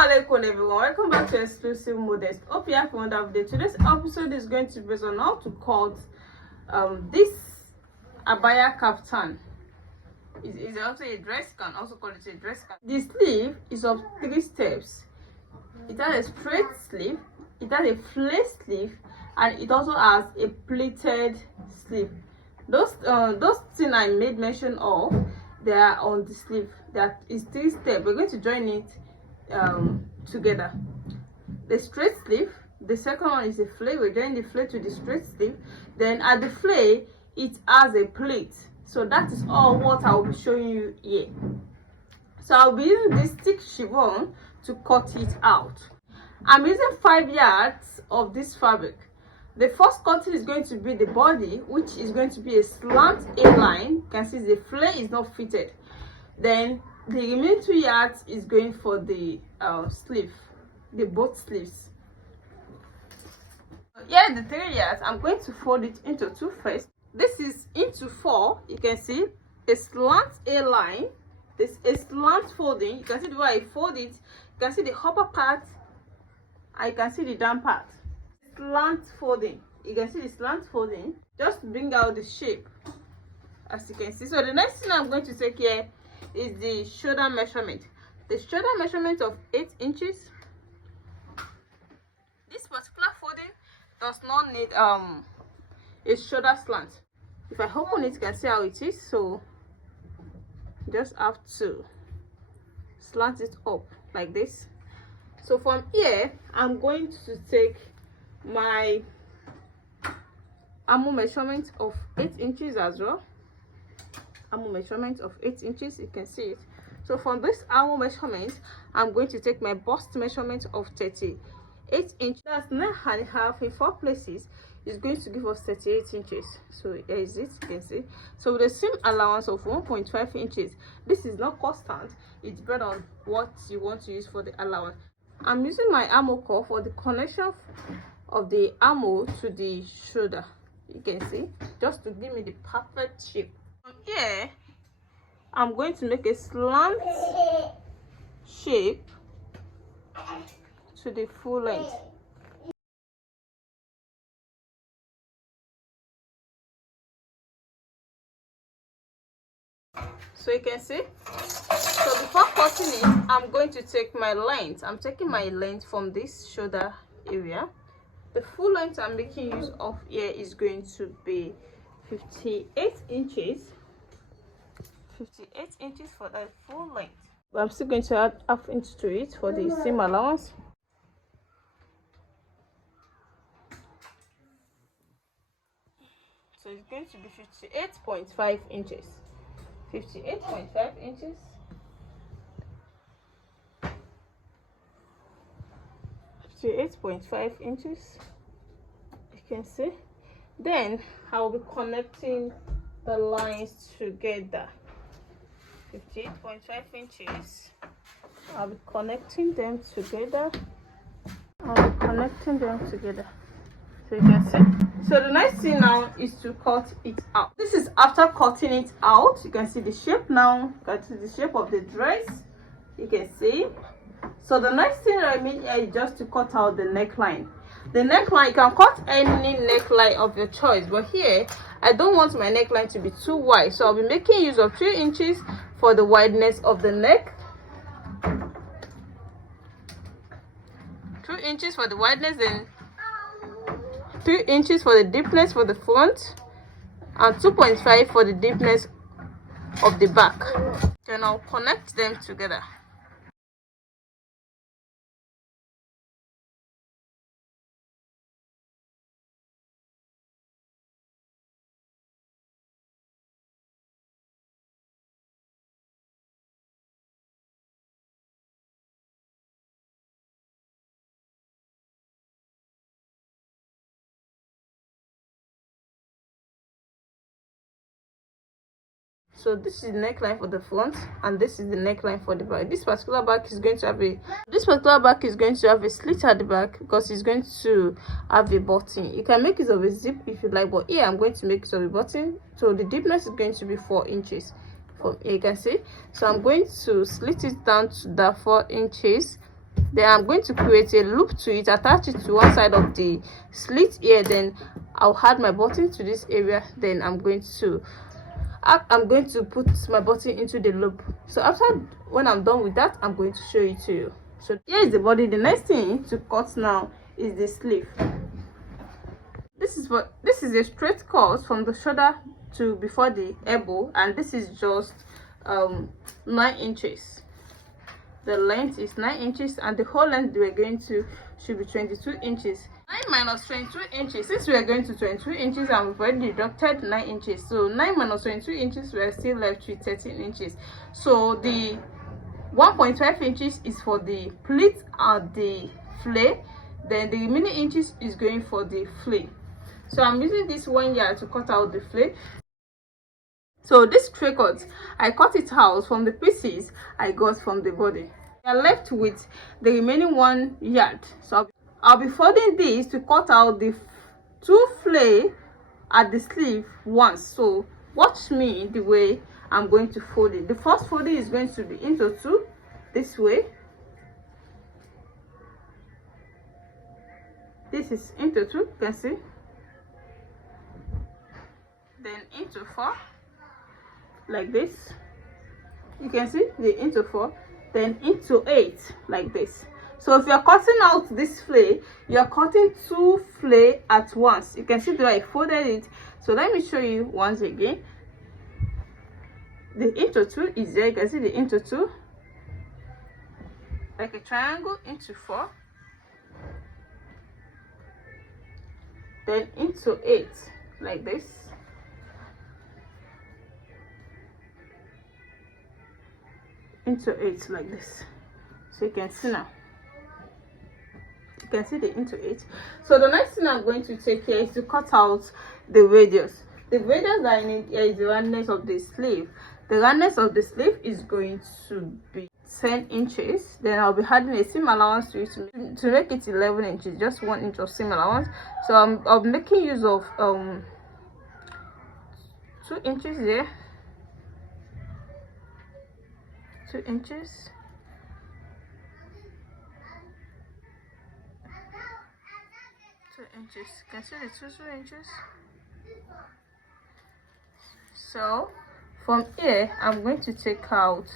Assalamualaikum everyone, welcome back to Exclusive Modest. Hope you have a wonderful day. Today's episode is going to be based on how to cut this abaya kaftan. It's also a dress, can also call it a dress. The sleeve is of 3 steps. It has a straight sleeve, it has a flared sleeve, and it also has a pleated sleeve. Those things I made mention of, they are on the sleeve. That is 3 steps. We're going to join it together. The straight sleeve, the second one is a flare. We're joining the flare to the straight sleeve. Then at the flare, it has a pleat. So that is all what I will be showing you here. So I'll be using this thick chiffon to cut it out. I'm using 5 yards of this fabric. The first cutting is going to be the body, which is going to be a slant A-line. You can see the flare is not fitted. Then the remaining 2 yards is going for the sleeve, the both sleeves. Here the 3 yards, I'm going to fold it into 2 first. This is into 4. You can see a slant A-line. This is slant folding. You can see the way I fold it. You can see the upper part. I can see the down part. Slant folding. You can see the slant folding. Just bring out the shape, as you can see. So the next thing I'm going to take here is the shoulder measurement. The shoulder measurement of 8 inches. This particular folding does not need a shoulder slant. If I open it, you can see how it is. So just have to slant it up like this. So from here, I'm going to take my armhole measurement of 8 inches as well. Armhole measurement of 8 inches, you can see it. So from this armhole measurement, I'm going to take my bust measurement of 38 inches. That's 9.5 in 4 places. It's going to give us 38 inches. So here is it, you can see. So with the seam allowance of 1.5 inches, this is not constant. It's based on what you want to use for the allowance. I'm using my armhole core for the connection of the armhole to the shoulder. You can see, just to give me the perfect shape. From here, I'm going to make a slant shape to the full length. So you can see. So before cutting it, I'm going to take my length. I'm taking my length from this shoulder area. The full length I'm making use of here is going to be 58 inches. 58 inches for that full length. But I'm still going to add half inch to it for the seam allowance. So it's going to be 58.5 inches. 58.5 inches. 58.5 inches. You can see. Then I will be connecting the lines together. 58.5 inches. I'll be connecting them together. So you can see. So the next thing now is to cut it out. This is after cutting it out. You can see the shape now. You can see the shape of the dress. You can see. So the next thing I mean here is just to cut out the neckline. The neckline, you can cut any neckline of your choice, but here I don't want my neckline to be too wide, so I'll be making use of 3 inches for the wideness of the neck, 2 inches for the wideness, and 3 inches for the deepness for the front, and 2.5 for the deepness of the back. Then I'll connect them together. So this is the neckline for the front, and this is the neckline for the back. This particular back is going to have a slit at the back because it's going to have a button. You can make use of a zip if you like, but here I'm going to make use of a button. So the deepness is going to be 4 inches. From here you can see. So I'm going to slit it down to that 4 inches then I'm going to create a loop to it, attach it to one side of the slit here, then I'll add my button to this area, then I'm going to put my button into the loop. So after, when I'm done with that, I'm going to show it to you. So here is the body. The next thing to cut now is the sleeve. This is a straight cut from the shoulder to before the elbow, and this is just 9 inches. The length is 9 inches, and the whole length we're going to should be 22 inches. 9 minus 22 inches, since we are going to 22 inches and we've already deducted 9 inches, so 9 minus 22 inches, we are still left with 13 inches. So the 1.5 inches is for the pleat and the flare, then the remaining inches is going for the flare. So I'm using this 1 yard to cut out the flare. So this tray cut, I cut it out from the pieces I got from the body. We are left with the remaining 1 yard. So I'll be folding this to cut out the 2 flare at the sleeve once. So watch me the way I'm going to fold it. The first folding is going to be into 2 this way. This is into 2, you can see. Then into 4, like this. You can see the into 4, then into 8, like this. So if you're cutting out this flare, you're cutting 2 flare at once. You can see the way I folded it. So let me show you once again. The into 2 is there. You can see the into 2, like a triangle, into 4, then into 8, like this. Into 8, like this. So you can see now. You can see the into 8. So the next thing I'm going to take here is to cut out the radius. The radius that I need here is the roundness of the sleeve. The roundness of the sleeve is going to be 10 inches. Then I'll be adding a seam allowance to it to make it 11 inches, just 1 inch of seam allowance. So I'm making use of 2 inches here, 2 inches, 2 inches. You can see the 2 inches. So from here, I'm going to take out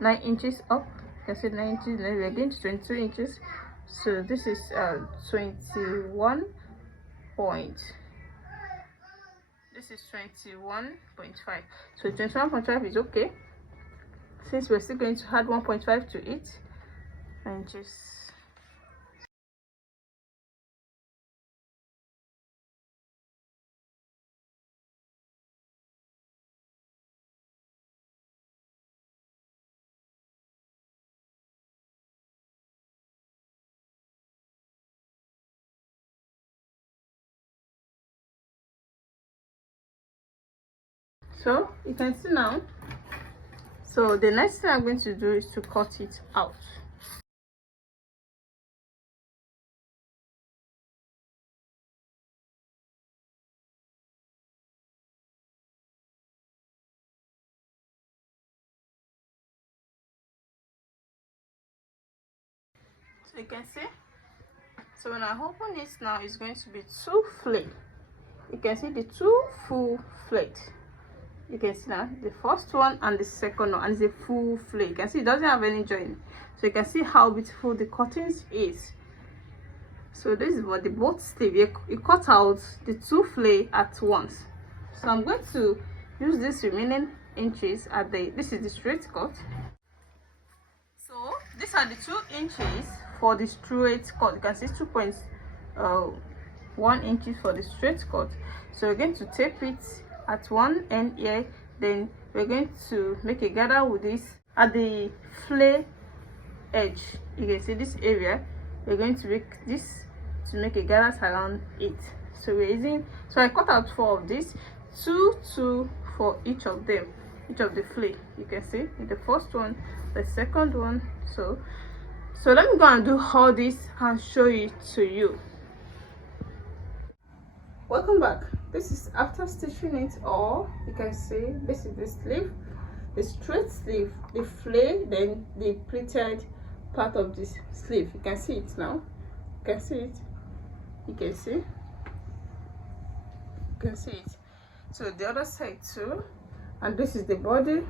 9 inches up. You can see 9 inches. Then we're going to 22 inches. So this is 21 point. This is 21.5. So 21.5 is okay, since we're still going to add 1.5 to it. Inches. So you can see now. So the next thing I'm going to do is to cut it out. So you can see. So when I open this now, it's going to be 2 flare. You can see the 2 full flare. You can see now the first one and the second one, and it's a full flare. You can see it doesn't have any joint, so you can see how beautiful the cuttings is. So this is what the both sleeve, you cut out the 2 flare at once. So I'm going to use this remaining inches at this is the straight cut. So these are the 2 inches for the straight cut. You can see 2.1 inches for the straight cut. So we're going to tape it at one end here, then we're going to make a gather with this at the flare edge. You can see this area, we're going to make this to make a gather around it. So we're using, so I cut out 4 of these, 2 for each of them, each of the flare. You can see the first one, the second one. So let me go and do all this and show it to you. Welcome back. This is after stitching it all. You can see this is the sleeve, the straight sleeve, the flare, then the pleated part of this sleeve. You can see it now. You can see it. You can see. You can see it. So the other side too. And this is the body.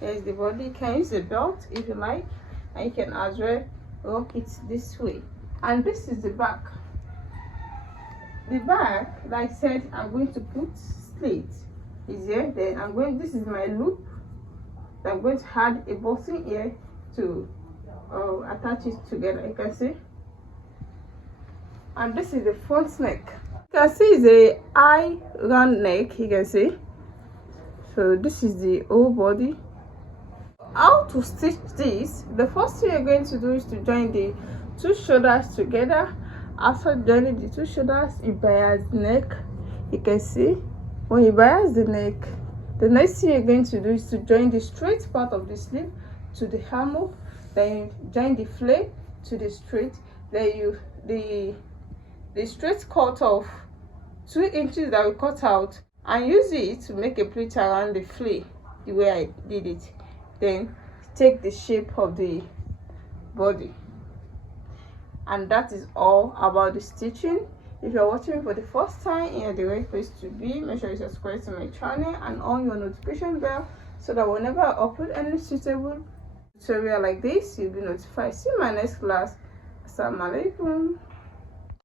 Here's the body. You can use a belt if you like, and you can as well rock it this way. And this is the back. The back, like I said, I'm going to put slit is here. Then I'm going, this is my loop. I'm going to add a button here to attach it together. You can see. And this is the front neck. You can see it's a high round neck. You can see. So this is the whole body. How to stitch this? The first thing you're going to do is to join the two shoulders together. After joining the two shoulders, you bias the neck. You can see when you bias the neck, the next thing you're going to do is to join the straight part of the sleeve to the armhole. Then you join the flare to the straight. Then you the straight cut off 2 inches that we cut out and use it to make a pleat around the flare the way I did it. Then take the shape of the body. And that is all about the stitching. If you're watching me for the first time, you're the right place to be. Make sure you subscribe to my channel and on your notification bell so that whenever I upload any suitable tutorial like this, you'll be notified. See you in my next class. Assalamu alaikum.